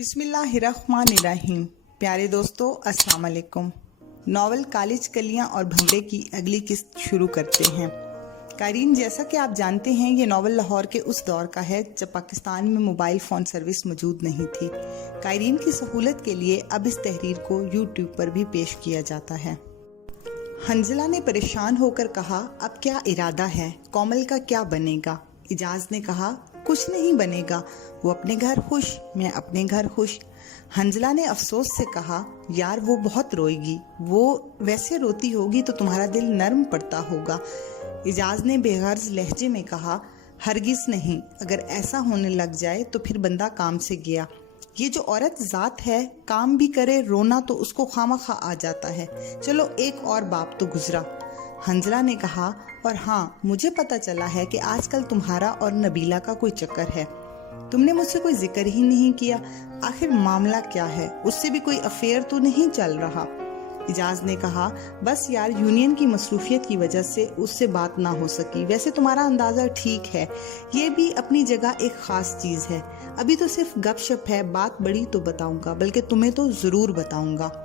बिस्मिल्लाहिर्रहमानिर्रहीम। प्यारे दोस्तों, अस्सलाम वालेकुम। नॉवल कालिज कलियां और भंवरे की अगली किस्त शुरू करते हैं। कारीन, जैसा कि आप जानते हैं, ये नॉवल लाहौर के उस दौर का है जब पाकिस्तान में मोबाइल फ़ोन सर्विस मौजूद नहीं थी। कारीन की सहूलत के लिए अब इस तहरीर को यूट्यूब पर भी पेश किया जाता है। हंजला ने परेशान होकर कहा, अब क्या इरादा है? कोमल का क्या बनेगा? इजाज ने कहा, कुछ नहीं बनेगा। वो अपने घर खुश, मैं अपने घर खुश। हंजला ने अफसोस से कहा, यार वो बहुत रोएगी, वो वैसे रोती होगी तो तुम्हारा दिल नर्म पड़ता होगा। इजाज ने बेगर्ज लहजे में कहा, हरगिज नहीं, अगर ऐसा होने लग जाए तो फिर बंदा काम से गया। ये जो औरत ज़ात है, काम भी करे, रोना तो उसको खामखा आ जाता है। चलो एक और बाप तो गुजरा। हंजला ने कहा, और हाँ, मुझे पता चला है कि आजकल तुम्हारा और नबीला का कोई चक्कर है। तुमने मुझसे कोई जिक्र ही नहीं किया। आखिर मामला क्या है? उससे भी कोई अफेयर तो नहीं चल रहा? इजाज ने कहा, बस यार, यूनियन की मसरूफियत की वजह से उससे बात ना हो सकी। वैसे तुम्हारा अंदाजा ठीक है, ये भी अपनी जगह एक खास चीज है। अभी तो सिर्फ गपशप है, बात बड़ी तो बताऊंगा, बल्कि तुम्हें तो जरूर बताऊंगा।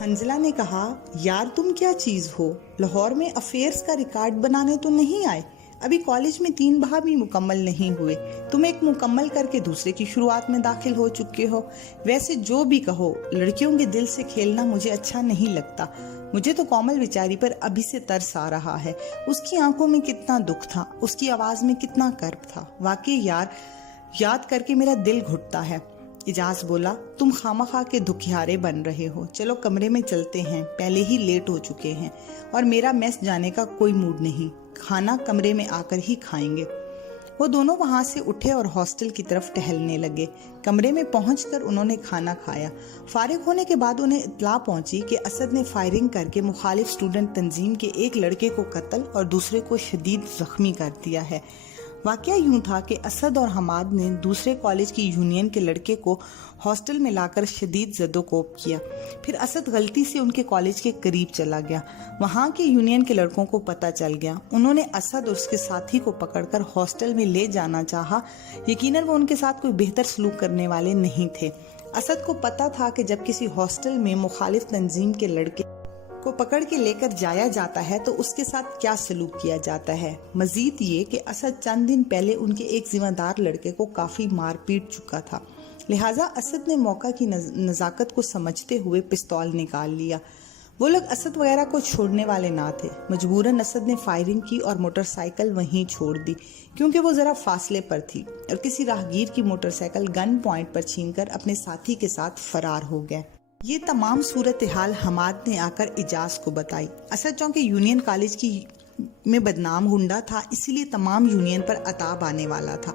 हंजला ने कहा, यार तुम क्या चीज हो? लाहौर में अफेयर्स का रिकॉर्ड बनाने तो नहीं आए? अभी कॉलेज में 3 भाग भी मुकम्मल नहीं हुए, तुम एक मुकम्मल करके दूसरे की शुरुआत में दाखिल हो चुके हो। वैसे जो भी कहो, लड़कियों के दिल से खेलना मुझे अच्छा नहीं लगता। मुझे तो कोमल बेचारी पर अभी से तरस आ रहा है। उसकी आंखों में कितना दुख था, उसकी आवाज में कितना कर्ब था। वाकई यार, याद करके मेरा दिल घुटता है। इजाज बोला, तुम खामखा के दुखियारे बन रहे हो। चलो कमरे में चलते हैं, पहले ही लेट हो चुके हैं और मेरा मेस जाने का कोई मूड नहीं। खाना कमरे में आकर ही खाएंगे। वो दोनों वहां से उठे और हॉस्टल की तरफ टहलने लगे। कमरे में पहुंचकर उन्होंने खाना खाया। फारिग होने के बाद उन्हें इत्तला पहुंची कि असद ने फायरिंग करके मुखालिफ स्टूडेंट तंजीम के एक लड़के को कत्ल और दूसरे को शदीद जख्मी कर दिया है। वाकया यूं था कि असद और हमाद ने दूसरे कॉलेज की यूनियन के लड़के को हॉस्टल में लाकर शदीद जदोकोब किया। फिर असद गलती से उनके कॉलेज के करीब चला गया। वहां के यूनियन के लड़कों को पता चल गया। उन्होंने असद और उसके साथी को पकड़कर हॉस्टल में ले जाना चाहा। यकीनन वो उनके साथ कोई बेहतर सलूक करने वाले नहीं थे। असद को पता था कि जब किसी हॉस्टल में मुखालिफ तंजीम के लड़के को पकड़ के लेकर जाया जाता है तो उसके साथ क्या सलूक किया जाता है। मजीद ये कि असद चंद दिन पहले उनके एक जिम्मेदार लड़के को काफी मार पीट चुका था। लिहाजा असद ने मौका की नजाकत को समझते हुए पिस्तौल निकाल लिया। वो लोग असद वगैरह को छोड़ने वाले ना थे। मजबूरन असद ने फायरिंग की और मोटरसाइकिल वहीं छोड़ दी, क्योंकि वो जरा फासले पर थी और किसी राहगीर की मोटरसाइकिल गन पॉइंट पर छीनकर अपने साथी के साथ फरार हो गए। ये तमाम सूरत हाल हमाद ने आकर इजाज को बताई। असद चूंकि यूनियन कॉलेज की में बदनाम गुंडा था, इसीलिए तमाम यूनियन पर अताब आने वाला था।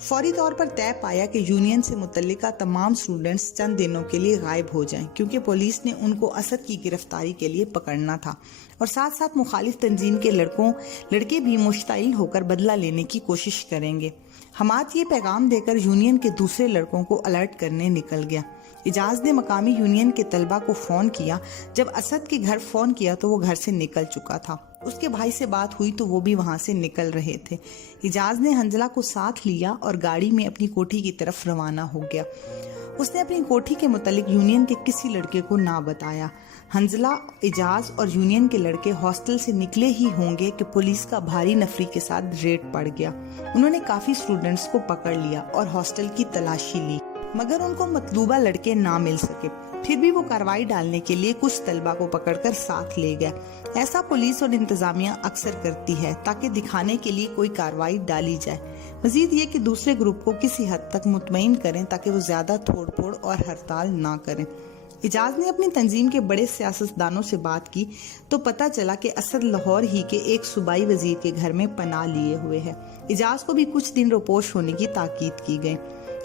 फौरी तौर पर तय पाया कि यूनियन से मुतल्लिका तमाम स्टूडेंट्स चंद दिनों के लिए गायब हो जाएं, क्योंकि पुलिस ने उनको असद की गिरफ्तारी के लिए पकड़ना था और साथ साथ मुखालिफ तंजीम के लड़के भी मुश्ताइल होकर बदला लेने की कोशिश करेंगे। हमाद ये पैगाम देकर यूनियन के दूसरे लड़कों को अलर्ट करने निकल गया। इजाज ने मकामी यूनियन के तलबा को फोन किया। जब असद के घर फोन किया तो वो घर से निकल चुका था। उसके भाई से बात हुई तो वो भी वहां से निकल रहे थे। इजाज ने हंजला को साथ लिया और गाड़ी में अपनी कोठी की तरफ रवाना हो गया। उसने अपनी कोठी के मुतालिक यूनियन के किसी लड़के को ना बताया। हंजला, इजाज और यूनियन के लड़के हॉस्टल से निकले ही होंगे कि पुलिस का भारी नफरी के साथ रेड पड़ गया। उन्होंने काफी स्टूडेंट्स को पकड़ लिया और हॉस्टल की तलाशी ली, मगर उनको मतलूबा लड़के ना मिल सके। फिर भी वो कार्रवाई डालने के लिए कुछ तलबा को पकड़कर साथ ले गए। ऐसा पुलिस और इंतजामिया अक्सर करती है ताकि दिखाने के लिए कोई कार्रवाई डाली जाए। मजीद ये कि दूसरे ग्रुप को किसी हद तक मुतमईन करें ताकि वो ज्यादा तोड़ फोड़ और हड़ताल ना करें। इजाज ने अपनी तंजीम के बड़े सियासतदानों से बात की तो पता चला कि असद लाहौर ही के एक सूबाई वजीर के घर में पनाह लिए हुए है। इजाज को भी कुछ दिन रोपोश होने की ताकीद की गई।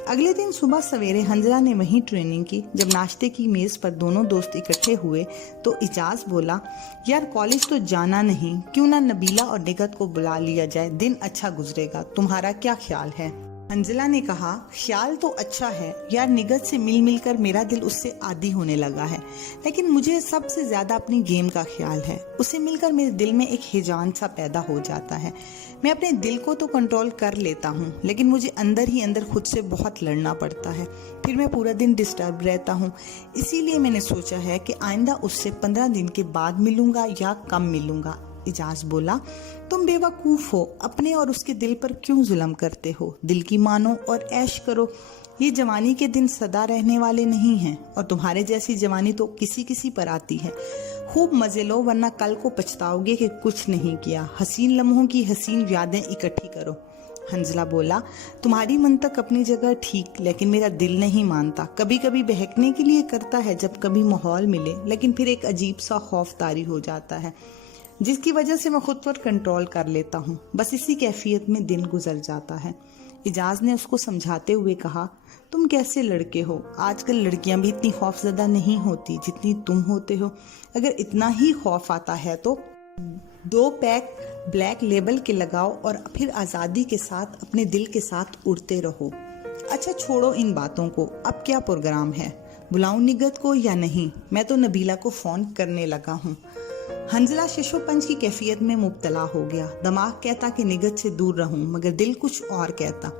अगले दिन सुबह सवेरे हंजला ने वहीं ट्रेनिंग की। जब नाश्ते की मेज पर दोनों दोस्त इकट्ठे हुए तो इजाज बोला, यार कॉलेज तो जाना नहीं, क्यों ना नबीला और निगत को बुला लिया जाए, दिन अच्छा गुजरेगा, तुम्हारा क्या ख्याल है? हंजला ने कहा, ख्याल तो अच्छा है यार, निगत से मिल मिल कर मेरा दिल उससे आदी होने लगा है, लेकिन मुझे सबसे ज्यादा अपनी गेम का ख्याल है। उसे मिलकर मेरे दिल में एक हिजान सा पैदा हो जाता है। मैं अपने दिल को तो कंट्रोल कर लेता हूँ, लेकिन मुझे अंदर ही अंदर खुद से बहुत लड़ना पड़ता है। फिर मैं पूरा दिन डिस्टर्ब रहता हूँ। इसीलिए मैंने सोचा है कि आइंदा उससे 15 दिन के बाद मिलूंगा या कम मिलूंगा। इजाज बोला, तुम बेवकूफ हो, अपने और उसके दिल पर क्यों जुल्म करते हो? दिल की मानो और ऐश करो। ये जवानी के दिन सदा रहने वाले नहीं हैं, और तुम्हारे जैसी जवानी तो किसी किसी पर आती है। खूब मजे लो, वरना कल को पछताओगे कि कुछ नहीं किया। हसीन लम्हों की हसीन यादें इकट्ठी करो। हंजला बोला, तुम्हारी मंतक अपनी जगह ठीक, लेकिन मेरा दिल नहीं मानता। कभी कभी बहकने के लिए करता है जब कभी माहौल मिले, लेकिन फिर एक अजीब सा खौफ तारी हो जाता है, जिसकी वजह से मैं खुद पर कंट्रोल कर लेता हूँ। बस इसी कैफियत में दिन गुजर जाता है। इजाज ने उसको समझाते हुए कहा, तुम कैसे लड़के हो? आजकल लड़कियां भी इतनी खौफजदा नहीं होती जितनी तुम होते हो। अगर इतना ही खौफ आता है तो 2 पैक ब्लैक लेबल के लगाओ और फिर आजादी के साथ अपने दिल के साथ उड़ते रहो। अच्छा छोड़ो इन बातों को, अब क्या प्रोग्राम है? बुलाऊं निगत को या नहीं? मैं तो नबीला को फोन करने लगा हूँ। हंजला शिशोपंच की कैफियत में मुब्तला हो गया। दिमाग कहता कि निगत से दूर रहूं, मगर दिल कुछ और कहता।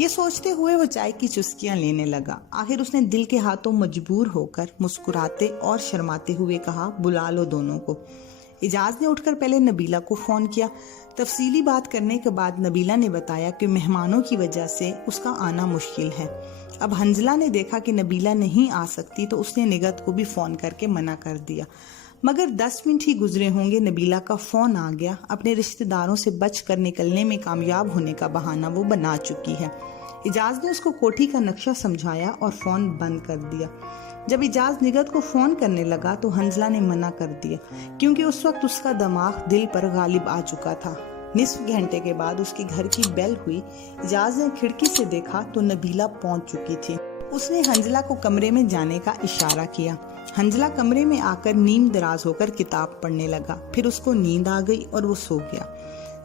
ये सोचते हुए वो चाय की चुस्कियां लेने लगा। आखिर उसने दिल के हाथों मजबूर होकर मुस्कुराते और शर्माते हुए कहा, बुला लो दोनों को। इजाज ने उठकर पहले नबीला को फोन किया। तफसीली बात करने के बाद नबीला ने बताया कि मेहमानों की वजह से उसका आना मुश्किल है। अब हंजला ने देखा कि नबीला नहीं आ सकती, तो उसने निगत को भी फोन करके मना कर दिया। मगर 10 मिनट ही गुजरे होंगे, नबीला का फोन आ गया। अपने रिश्तेदारों से बचकर निकलने में कामयाब होने का बहाना वो बना चुकी है। इजाज ने उसको कोठी का नक्शा समझाया और फोन बंद कर दिया। जब इजाज निगत को फोन करने लगा तो हंजला ने मना कर दिया, क्योंकि उस वक्त उसका दिमाग दिल पर गालिब आ चुका था। निस्फ घंटे के बाद उसके घर की बेल हुई। इजाज ने खिड़की से देखा तो नबीला पहुंच चुकी थी। उसने हंजला को कमरे में जाने का इशारा किया। हंजला कमरे में आकर नीम दराज होकर किताब पढ़ने लगा। फिर उसको नींद आ गई और वो सो गया।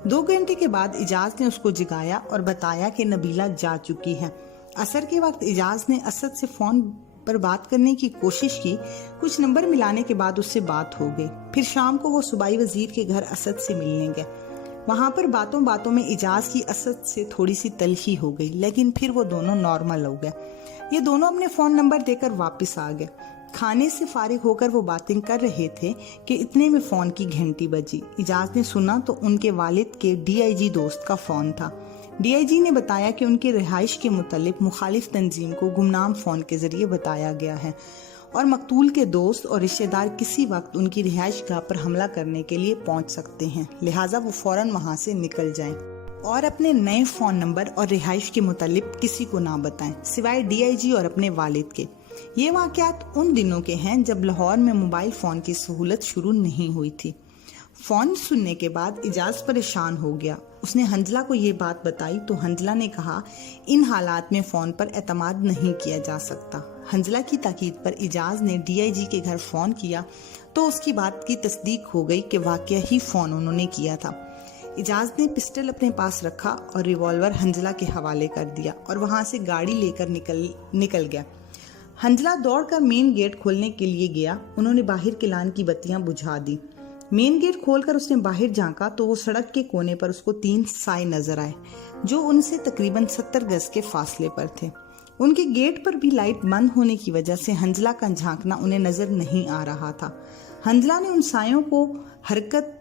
2 घंटे के बाद इजाज ने उसको जगाया और बताया कि नबीला जा चुकी है। असर के वक्त इजाज ने असद से फोन पर बात करने की कोशिश की। कुछ नंबर मिलाने के बाद उससे बात हो गई। फिर शाम को वो सूबाई वजीर के घर असद से मिलने गए। वहां पर बातों बातों में इजाज की असद से थोड़ी सी तलखी हो गई, लेकिन फिर वो दोनों नॉर्मल हो गए। ये दोनों अपने फोन नंबर देकर वापस आ गए। खाने से फारिग होकर वो बातें कर रहे थे कि इतने में फोन की घंटी बजी। इजाज ने सुना तो उनके वालिद के डीआईजी दोस्त का फोन था। डीआईजी ने बताया कि उनकी रिहाइश के मुतालिक मुखालिफ तंजीम को गुमनाम फोन के जरिए बताया गया है और मकतूल के दोस्त और रिश्तेदार किसी वक्त उनकी रिहाइश गाह पर हमला करने के लिए पहुंच सकते हैं, लिहाजा वो फौरन वहां से निकल जाएं और अपने नए फोन नंबर और रिहाइश के मुतालिक किसी को ना बताएं, सिवाय डीआईजी और अपने वालिद के। ये वाक़यात उन दिनों के हैं जब लाहौर में मोबाइल फोन की सहूलत शुरू नहीं हुई थी। फोन सुनने के बाद इजाज परेशान हो गया। उसने हंजला को ये बात बताई तो हंजला ने कहा, इन हालात में फोन पर एतमाद नहीं किया जा सकता। हंजला की ताकीद पर इजाज ने डीआईजी के घर फोन किया तो उसकी बात की तस्दीक हो गई कि वाकया ही फोन उन्होंने किया था। इजाज ने पिस्टल अपने पास रखा और रिवॉल्वर हंजला के हवाले कर दिया और वहां से गाड़ी लेकर निकल गया। हंजला दौड़कर मेन गेट खोलने के लिए गया। उन्होंने बाहर के लान की बत्तियां बुझा दी। मेन गेट खोलकर उसने बाहर झांका तो वो सड़क के कोने पर उसको 3 साए नजर आए, जो उनसे तकरीबन 70 गज के फासले पर थे। उनके गेट पर भी लाइट बंद होने की वजह से हंजला का झांकना उन्हें नजर नहीं आ रहा था। हंजला ने उन सायों को हरकत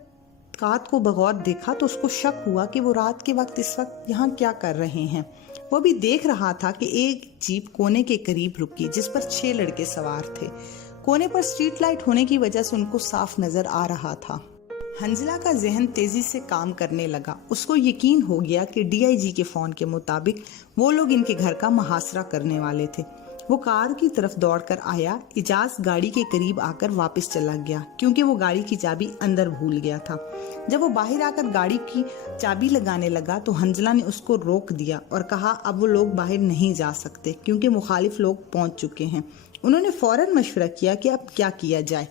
को बगौर देखा तो उसको शक हुआ कि वो रात के वक्त इस वक्त यहाँ क्या कर रहे हैं। वो भी देख रहा था कि एक जीप कोने के करीब रुकी जिस पर 6 लड़के सवार थे। कोने पर स्ट्रीट लाइट होने की वजह से उनको साफ नजर आ रहा था। हंजला का जहन तेजी से काम करने लगा। उसको यकीन हो गया कि डीआईजी के फोन के मुताबिक वो लोग इनके घर का मुहासरा करने वाले थे। वो कार की तरफ दौड़कर आया। इजाज गाड़ी के करीब आकर वापस चला गया क्योंकि वो गाड़ी की चाबी अंदर भूल गया था। जब वो बाहर आकर गाड़ी की चाबी लगाने लगा तो हंजला ने उसको रोक दिया और कहा, अब वो लोग बाहर नहीं जा सकते क्योंकि मुखालिफ लोग पहुंच चुके हैं। उन्होंने फौरन मशवरा किया कि अब क्या किया जाए।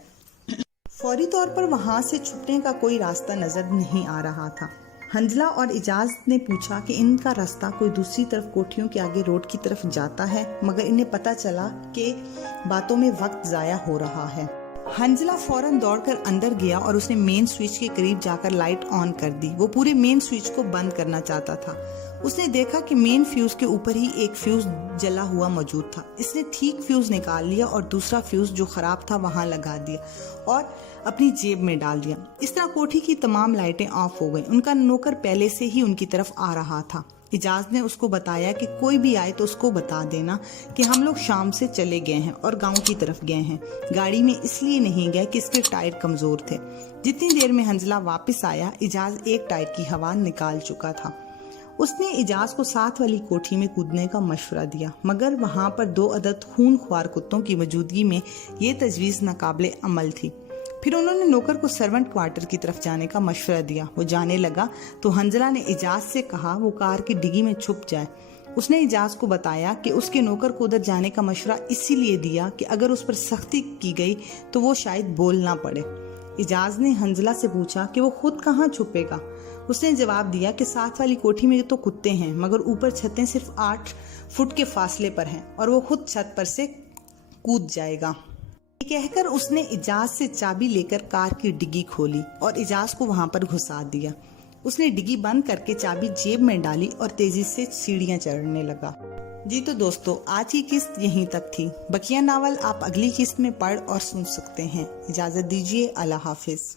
फौरी तौर पर वहां से छुपने का कोई रास्ता नजर नहीं आ रहा था। حنزلہ اور اجاز نے پوچھا کہ ان کا راستہ کوئی دوسری طرف کوٹھیوں کے آگے روڈ کی طرف جاتا ہے، مگر انہیں پتہ چلا کہ باتوں میں وقت ضائع ہو رہا ہے۔ حنزلہ فوراً دوڑ کر اندر گیا اور اس نے مین سوئچ کے قریب جا کر لائٹ آن کر دی۔ وہ پورے مین سوئچ کو بند کرنا چاہتا تھا۔ اس نے دیکھا کہ مین فیوز کے اوپر ہی ایک فیوز جلا ہوا موجود تھا۔ اس نے ٹھیک فیوز نکال لیا اور دوسرا فیوز جو خراب تھا وہاں لگا دیا اور اپنی جیب میں ڈال دیا۔ اس طرح کوٹھی کی تمام لائٹیں آف ہو گئیں۔ ان کا نوکر پہلے سے ہی ان کی طرف آ رہا تھا۔ اجاز نے اس کو بتایا کہ کوئی بھی آئے تو اس کو بتا دینا کہ ہم لوگ شام سے چلے گئے ہیں اور گاؤں کی طرف گئے ہیں۔ گاڑی میں اس لیے نہیں گئے کہ اس کے ٹائر کمزور تھے۔ جتنی دیر میں حنزلہ واپس آیا، اجاز ایک ٹائر کی ہوا نکال چکا تھا۔ اس نے اجاز کو ساتھ والی کوٹھی میں کودنے کا مشورہ دیا، مگر وہاں پر 2 عدد خون خوار کتوں کی موجودگی میں یہ تجویز ناقابل عمل تھی۔ پھر انہوں نے نوکر کو سرونٹ کوارٹر کی طرف جانے کا مشورہ دیا۔ وہ جانے لگا تو حنزلہ نے اجاز سے کہا وہ کار کی ڈگی میں چھپ جائے۔ اس نے اجاز کو بتایا کہ اس کے نوکر کو ادھر جانے کا مشورہ اسی لیے دیا کہ اگر اس پر سختی کی گئی تو وہ شاید بول نہ پڑے۔ اجاز نے حنزلہ سے پوچھا کہ وہ خود کہاں چھپے گا۔ اس نے جواب دیا کہ ساتھ والی کوٹھی میں تو کتے ہیں، مگر اوپر چھتیں صرف 8 فٹ کے فاصلے پر ہیں اور وہ خود چھت پر سے کود جائے گا۔ یہ کہہ کر اس نے اجاز سے چابی لے کر کار کی ڈگی کھولی اور اجاز کو وہاں پر گھسا دیا۔ اس نے ڈگی بند کر کے چابی جیب میں ڈالی اور تیزی سے سیڑھیاں چڑھنے لگا۔ جی تو دوستو، آج کی قسط یہیں تک تھی۔ بقیہ ناول آپ اگلی قسط میں پڑھ اور سن سکتے ہیں۔ اجازت دیجیے، اللہ حافظ۔